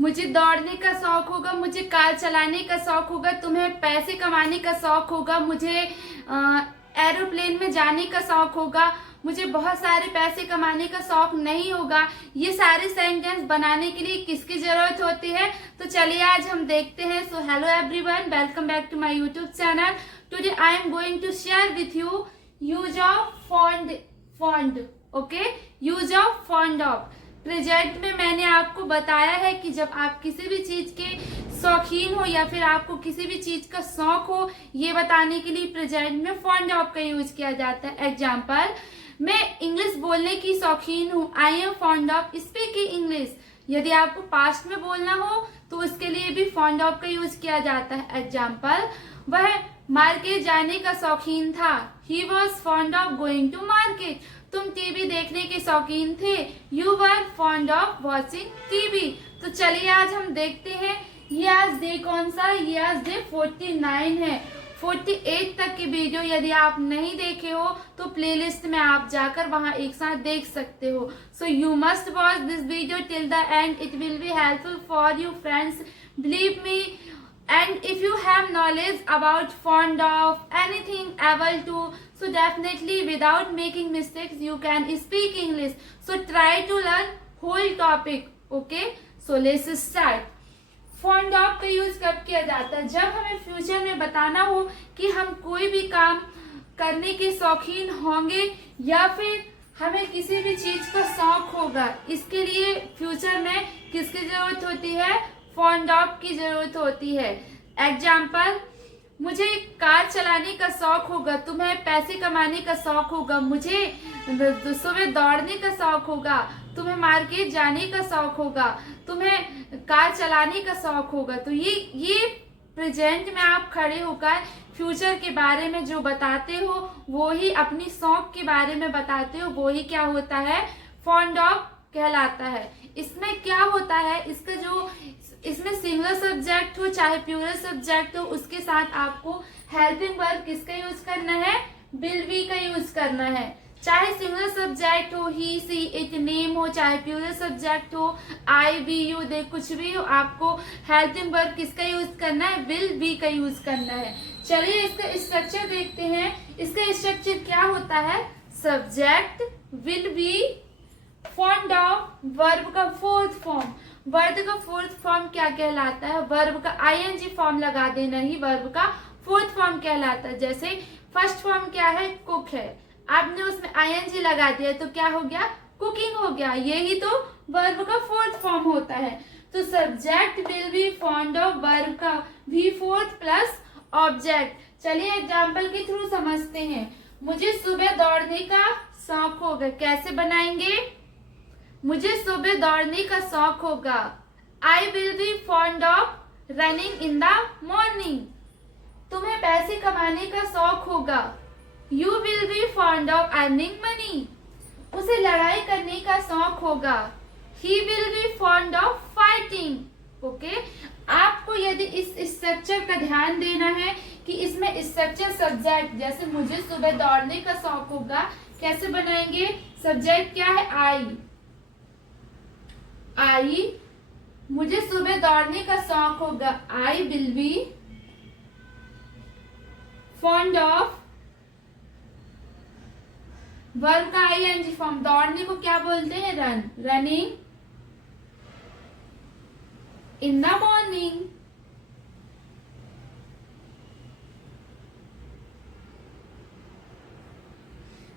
मुझे दौड़ने का शौक होगा, मुझे कार चलाने का शौक होगा, तुम्हें पैसे कमाने का शौक होगा, मुझे एरोप्लेन में जाने का शौक होगा, मुझे बहुत सारे पैसे कमाने का शौक नहीं होगा। ये सारे सेंटेंस बनाने के लिए किसकी जरूरत होती है? तो चलिए आज हम देखते हैं। So hello everyone, welcome back to my YouTube channel. Today I am going to share with you use of fond. Okay, use of fond of. Present में मैंने आपको बताया है कि जब आप किसी भी चीज के शौकीन हो या फिर आपको किसी भी चीज का शौक हो, ये बताने के लिए प्रेजेंट में फॉन्ड ऑफ का यूज किया जाता है। एग्जाम्पल, मैं इंग्लिश बोलने की शौकीन हूँ, I am fond of speaking English. यदि आपको पास्ट में बोलना हो तो उसके लिए भी फॉन्ड ऑफ का यूज किया जाता है। एग्जाम्पल, वह मार्केट जाने का शौकीन था, he was fond of going to market. तुम टीवी देखने के शौकीन थे, you were fond of watching TV. तो चलिए आज हम देखते हैं ये आज डे कौन सा है। ये आज डे 49 है। 48 तक की वीडियो यदि आप नहीं देखे हो तो प्लेलिस्ट में आप जाकर वहां एक साथ देख सकते हो। So you must watch this video till the end, it will be helpful for you friends, believe me. And if you have knowledge about fond of anything able to, so definitely without making mistakes you can speak English. So try to learn whole topic. Okay, so let's start. Fond of का use कब किया जाता है? जब हमें future में बताना हो कि हम कोई भी काम करने के शौकीन होंगे या फिर हमें किसी भी चीज का शौक होगा। इसके लिए फ्यूचर में किसकी जरूरत होती है? फॉन्ड ऑफ की जरूरत होती है। एग्जाम्पल, मुझे कार चलाने का शौक होगा, तुम्हें पैसे कमाने का शौक होगा, मुझे सुबह दौड़ने का शौक होगा, तुम्हें मार्केट जाने का शौक होगा, तुम्हें कार चलाने का शौक होगा। तो ये प्रेजेंट में आप खड़े होकर फ्यूचर के बारे में जो बताते हो वो ही अपनी शौक के बारे में बताते हो, वो ही क्या होता है? फॉन्ड ऑफ कहलाता है। इसमें क्या होता है, इसमें सिंगुलर सब्जेक्ट हो चाहे प्लूरल सब्जेक्ट हो, उसके साथ आपको हेल्पिंग वर्ब किसका यूज करना है? विल बी का यूज करना है। चाहे सिंगुलर सब्जेक्ट हो, ही सी इट नेम हो, चाहे प्लूरल सब्जेक्ट हो, आई वी यू दे, कुछ भी हो, आपको हेल्पिंग वर्ब किसका यूज करना है? विल बी का यूज करना है। चलिए इसका स्ट्रक्चर देखते हैं। इसका स्ट्रक्चर क्या होता है? Subject, will be, fond of, verb का फोर्थ फॉर्म। वर्ब का फोर्थ फॉर्म क्या कहलाता है? वर्ब का आईएनजी फॉर्म लगा देना ही वर्ब का फोर्थ फॉर्म कहलाता है। जैसे फर्स्ट फॉर्म क्या है? कुक है, आपने उसमें आईएनजी लगा दिया तो क्या हो गया? कुकिंग हो गया। यही तो वर्ब का फोर्थ फॉर्म होता है। तो subject, will be, fond of, verb का भी फोर्थ प्लस ऑब्जेक्ट। चलिए एग्जाम्पल के थ्रू समझते हैं। मुझे सुबह दौड़ने का शौक होगा, कैसे बनाएंगे? मुझे सुबह दौड़ने का शौक होगा, I will be fond of running in the morning. तुम्हें पैसे कमाने का शौक होगा, you will be fond of earning money. उसे लड़ाई करने का शौक होगा, he will be fond of fighting. Okay, आपको यदि इस स्ट्रक्चर का ध्यान देना है कि इसमें स्ट्रक्चर सब्जेक्ट, जैसे मुझे सुबह दौड़ने का शौक होगा, कैसे बनाएंगे? सब्जेक्ट क्या है? आई, मुझे सुबह दौड़ने का शौक होगा, I will be fond of, verb का आईएनजी फॉर्म। दौड़ने को क्या बोलते हैं? Run, running in the morning.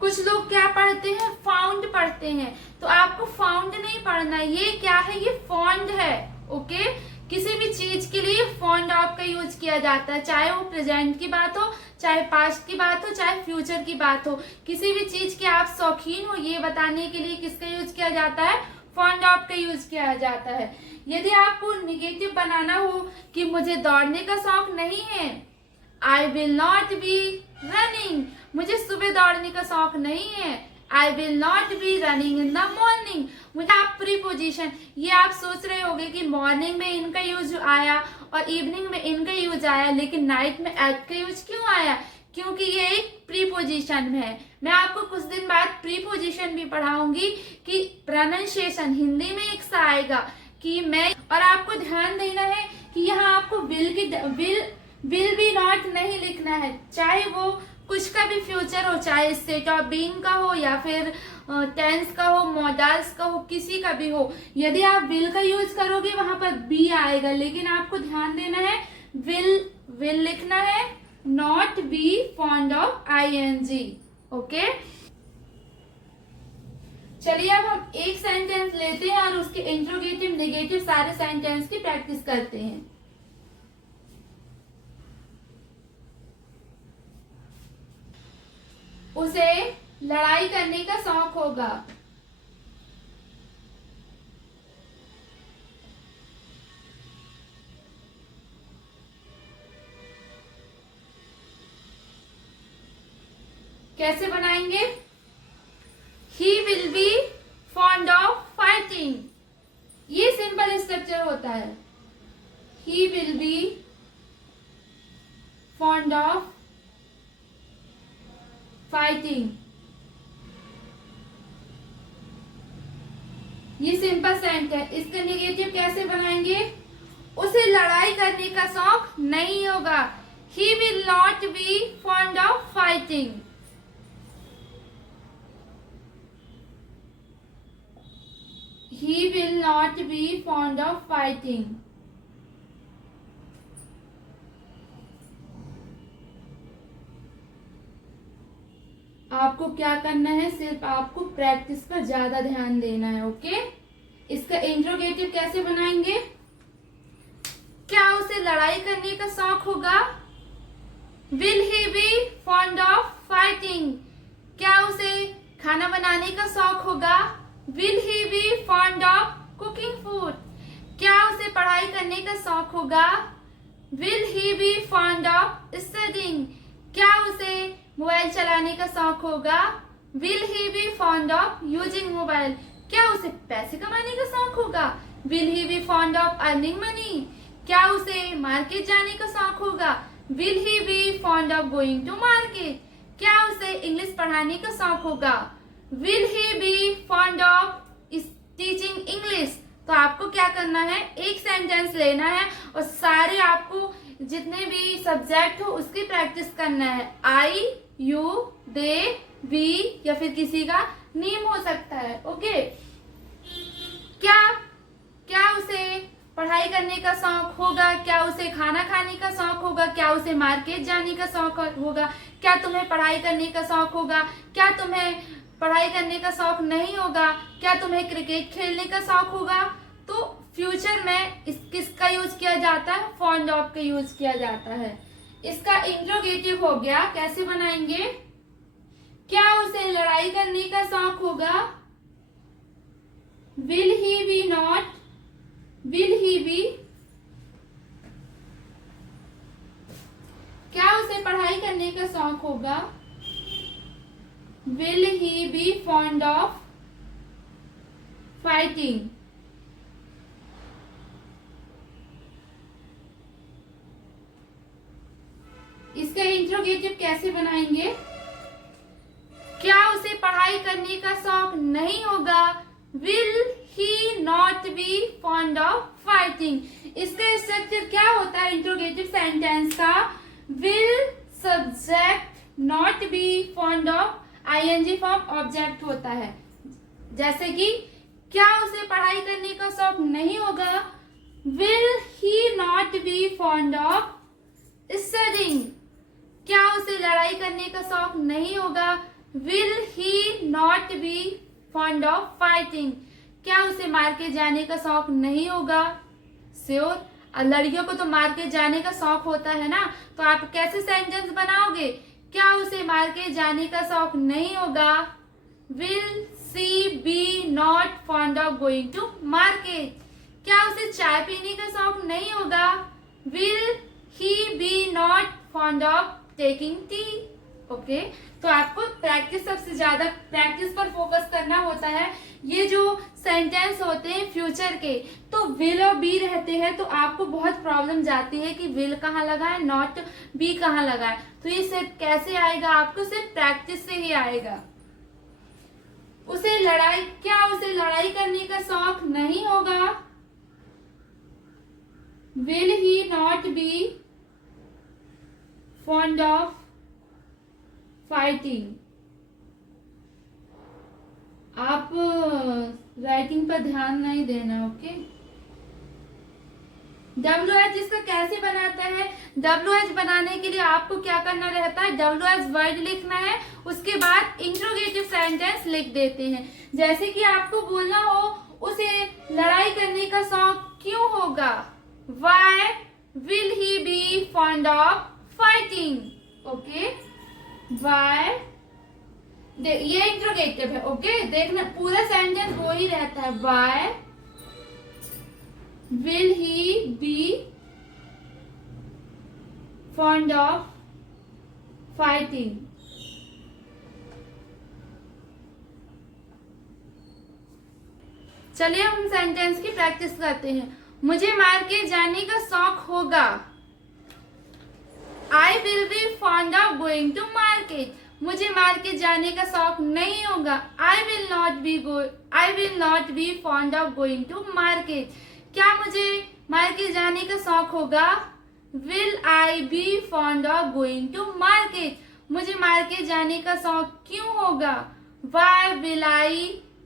कुछ लोग क्या पढ़ते हैं? फाउंड पढ़ते हैं। तो आपको फाउंड नहीं पढ़ना, ये क्या है? ये फॉन्ड है। ओके, किसी भी चीज के लिए फॉन्ड ऑफ का यूज किया जाता है, चाहे वो प्रेजेंट की बात हो, चाहे पास्ट की बात हो, चाहे फ्यूचर की बात हो। किसी भी चीज के आप शौकीन हो ये बताने के लिए किसका यूज किया जाता है? फॉन्ड ऑफ का यूज किया जाता है। यदि आपको निगेटिव बनाना हो कि मुझे दौड़ने का शौक नहीं है, I will not be running. मुझे सुबह दौड़ने का शौक नहीं है, I will not be running in the morning. मुझे आप प्रीपोजिशन, ये आप सोच रहे होंगे कि मॉर्निंग में इनका यूज आया और इवनिंग में इनका यूज आया, लेकिन नाइट में एट का यूज क्यों आया? क्योंकि ये एक प्रीपोजिशन है। मैं आपको कुछ दिन बाद प्रीपोजिशन भी पढ़ाऊंगी कि प्रोनाउंसिएशन हिंदी में एक सा आएगा कि मैं और आपको ध्यान देना है कि यहाँ आपको विल बी नॉट नहीं लिखना है, चाहे वो कुछ का भी फ्यूचर हो, चाहे स्टेट ऑफ बीइंग का हो या फिर टेंस का हो, मॉडल्स का हो, किसी का भी हो। यदि आप विल का यूज करोगे वहां पर बी आएगा, लेकिन आपको ध्यान देना है विल लिखना है, not be fond of ING। Okay, चलिए अब हम एक सेंटेंस लेते हैं और उसके इंट्रोगेटिव, नेगेटिव सारे सेंटेंस की प्रैक्टिस करते हैं। उसे लड़ाई करने का शौक होगा। कैसे बनाएंगे? He will be fond of fighting। ये सिंपल स्ट्रक्चर होता है। He will be fond of fighting। ये सिंपल सेंट है। इसका नेगेटिव कैसे बनाएंगे? उसे लड़ाई करने का शौक नहीं होगा। He will not be fond of fighting। He will not be fond of fighting। आपको क्या करना है, सिर्फ आपको प्रैक्टिस पर ज्यादा ध्यान देना है। ओके, इसका इंट्रोगेटिव कैसे बनाएंगे? क्या उसे लड़ाई करने का शौक होगा? Will he be fond of fighting? क्या उसे खाना बनाने का शौक होगा? Will he be fond of cooking food? क्या उसे पढ़ाई करने का शौक होगा? Will he be fond of studying? क्या उसे मोबाइल चलाने का शौक होगा? Will he be fond of using mobile? क्या उसे पैसे कमाने का शौक होगा? Will he be fond of earning money? क्या उसे मार्केट जाने का शौक होगा? Will he be fond of going to market? क्या उसे इंग्लिश पढ़ाने का शौक होगा? Will he be fond of teaching English? तो आपको क्या करना है, एक सेंटेंस लेना है और सारे आपको जितने भी सब्जेक्ट हो उसकी प्रैक्टिस करना है। आई, यू, दे, वी या फिर किसी का नेम हो सकता है। ओके, क्या उसे पढ़ाई करने का शौक होगा? क्या उसे खाना खाने का शौक होगा? क्या उसे मार्केट जाने का शौक होगा? क्या तुम्हें पढ़ाई करने का शौक होगा? क्या तुम्हें पढ़ाई करने का शौक नहीं होगा? क्या तुम्हें क्रिकेट खेलने का शौक होगा? तो फ्यूचर में किसका यूज किया जाता है? फॉन्ड ऑफ का यूज किया जाता है। इसका इंट्रोगेटिव हो गया, कैसे बनाएंगे? क्या उसे लड़ाई करने का शौक होगा? Will he be not, will he be, क्या उसे पढ़ाई करने का शौक होगा? Will he be fond of fighting. इसका इंट्रोगेटिव कैसे बनाएंगे? क्या उसे पढ़ाई करने का शौक नहीं होगा? Will he not be fond of fighting. इसका स्ट्रक्चर क्या होता है इंट्रोगेटिव सेंटेंस का? Will subject not be fond of ING form object होता है। जैसे कि क्या उसे पढ़ाई करने का शौक नहीं होगा? Will he not be fond of studying. क्या उसे लड़ाई करने का शौक नहीं होगा? Will he not be fond of fighting. क्या उसे मार्केट जाने का शौक नहीं होगा? श्योर, लड़कियों को तो मार्केट जाने का शौक होता है ना, तो आप कैसे सेंटेंस बनाओगे? क्या उसे मार्केट जाने का शौक नहीं होगा? Will she be not fond of going to market. क्या उसे चाय पीने का शौक नहीं होगा? Will he be not fond of taking tea. Okay, तो आपको प्रैक्टिस, सबसे ज्यादा प्रैक्टिस पर फोकस करना होता है। ये जो सेंटेंस होते हैं फ्यूचर के, तो विल और बी रहते हैं, तो आपको बहुत प्रॉब्लम जाती है कि विल कहाँ लगा है, नॉट बी कहाँ लगा है। तो ये सिर्फ कैसे आएगा? आपको सिर्फ प्रैक्टिस से ही आएगा। क्या उसे लड़ाई करने का शौक नहीं होगा? Will he not be fond of fighting. आप राइटिंग पर ध्यान नहीं देना, ओके। WH इसका कैसे बनाता है? WH बनाने के लिए आपको क्या करना रहता है? WH वर्ड लिखना है, उसके बाद इंट्रोगेटिव सेंटेंस लिख देते हैं। जैसे कि आपको बोलना हो उसे लड़ाई करने का शौक क्यों होगा? Why will he be fond of fighting? Okay, why, ये इंट्रोगेटिव है, ओके। देखना पूरा सेंटेंस वो ही रहता है। Why will he be fond of fighting? चलिए हम सेंटेंस की प्रैक्टिस करते हैं। मुझे मार्केट जाने का शौक होगा। I will be fond of going to market. मुझे मार्केट जाने का शौक नहीं होगा। I will not be fond of going to market. क्या मुझे मार्केट जाने का शौक होगा? Will I be fond of going to market? मुझे मार्केट जाने का शौक क्यों होगा? Why will I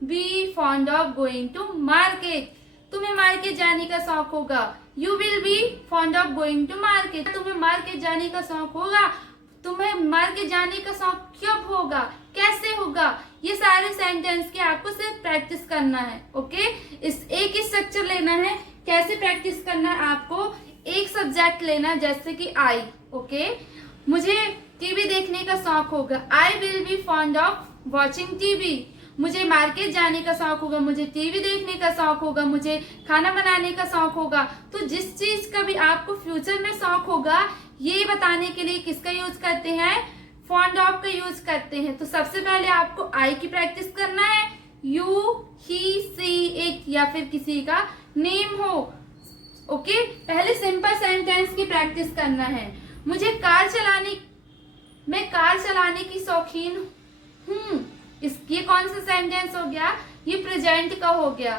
be fond of going to market? तुम्हें मार्केट जाने का शौक होगा। You will be fond of going to market. तुम्हें मार्केट जाने का शौक होगा। तुम्हें मार्केट जाने का शौक कब होगा, कैसे होगा? ये सारे सेंटेंस के आपको सिर्फ प्रैक्टिस करना है, ओके। इस एक ही स्ट्रक्चर लेना है। कैसे प्रैक्टिस करना है? आपको एक सब्जेक्ट लेना, जैसे कि आई, ओके। मुझे टीवी देखने का शौक होगा। I will be fond of watching TV. मुझे मार्केट जाने का शौक होगा, मुझे टीवी देखने का शौक होगा, मुझे खाना बनाने का शौक होगा। तो जिस चीज का भी आपको फ्यूचर में शौक होगा, ये बताने के लिए किसका यूज करते हैं? फॉन्ड ऑफ का यूज करते हैं। तो सबसे पहले आपको आई की प्रैक्टिस करना है। यू, ही, सी, इट या फिर किसी का नेम हो, ओके। पहले सिंपल सेंटेंस की प्रैक्टिस करना है। मैं कार चलाने की शौकीन हूँ। ये कौन सा सेंटेंस हो गया? ये प्रेजेंट का हो गया।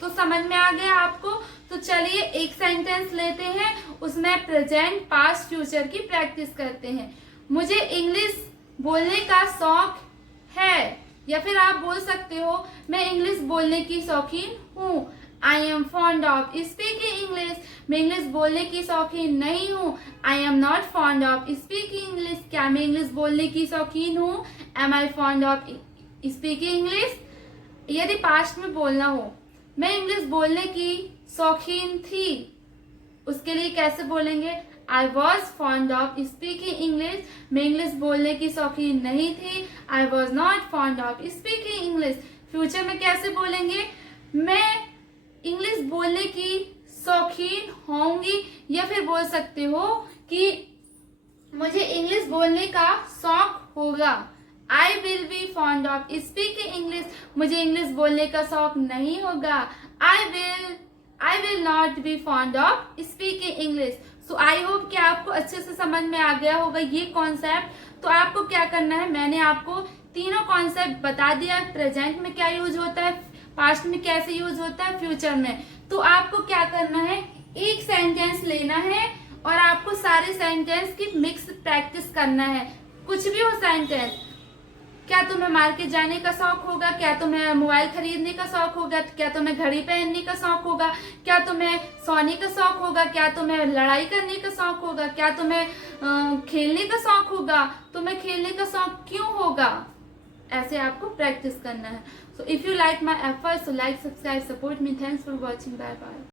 तो समझ में आ गया आपको? तो चलिए एक सेंटेंस लेते हैं, उसमें प्रेजेंट, पास्ट, फ्यूचर की प्रैक्टिस करते हैं। मुझे इंग्लिश बोलने का शौक है, या फिर आप बोल सकते हो मैं इंग्लिश बोलने की शौकीन हूँ। I am fond of speaking English. मैं इंग्लिश बोलने की शौकीन नहीं हूँ। I am not fond of speaking English. क्या मैं इंग्लिश बोलने की शौकीन हूँ? Am I fond of speaking English. यदि पास्ट में बोलना हो, मैं इंग्लिश बोलने की शौकीन थी, उसके लिए कैसे बोलेंगे? I was fond of speaking English. मैं इंग्लिश बोलने की शौकीन नहीं थी। I was not fond of speaking English. Future में कैसे बोलेंगे? मैं इंग्लिश बोलने की शौकीन होंगी, या फिर बोल सकते हो कि मुझे इंग्लिश बोलने का शौक होगा। I will be fond of speaking English. मुझे इंग्लिश बोलने का शौक नहीं होगा। I will not be fond of speaking English. So I hope कि आपको अच्छे से समझ में आ गया होगा ये कॉन्सेप्ट। तो आपको क्या करना है, मैंने आपको तीनों कॉन्सेप्ट बता दिया। प्रेजेंट में क्या यूज होता है, पास्ट में कैसे यूज होता है, फ्यूचर में। तो आपको क्या करना है, एक सेंटेंस लेना है और आपको सारे सेंटेंस की मिक्स प्रैक्टिस करना है। कुछ भी हो सेंटेंस। क्या तुम्हें मार्केट जाने का शौक होगा? क्या तुम्हें मोबाइल खरीदने का शौक होगा? क्या तुम्हें घड़ी पहनने का शौक होगा? क्या तुम्हें सोने का शौक होगा? क्या तुम्हें लड़ाई करने का शौक होगा? क्या तुम्हें खेलने का शौक होगा? तुम्हें खेलने का शौक क्यों होगा? ऐसे आपको प्रैक्टिस करना है। So if you like my effort, so like, subscribe, support me. Thanks for watching. Bye bye.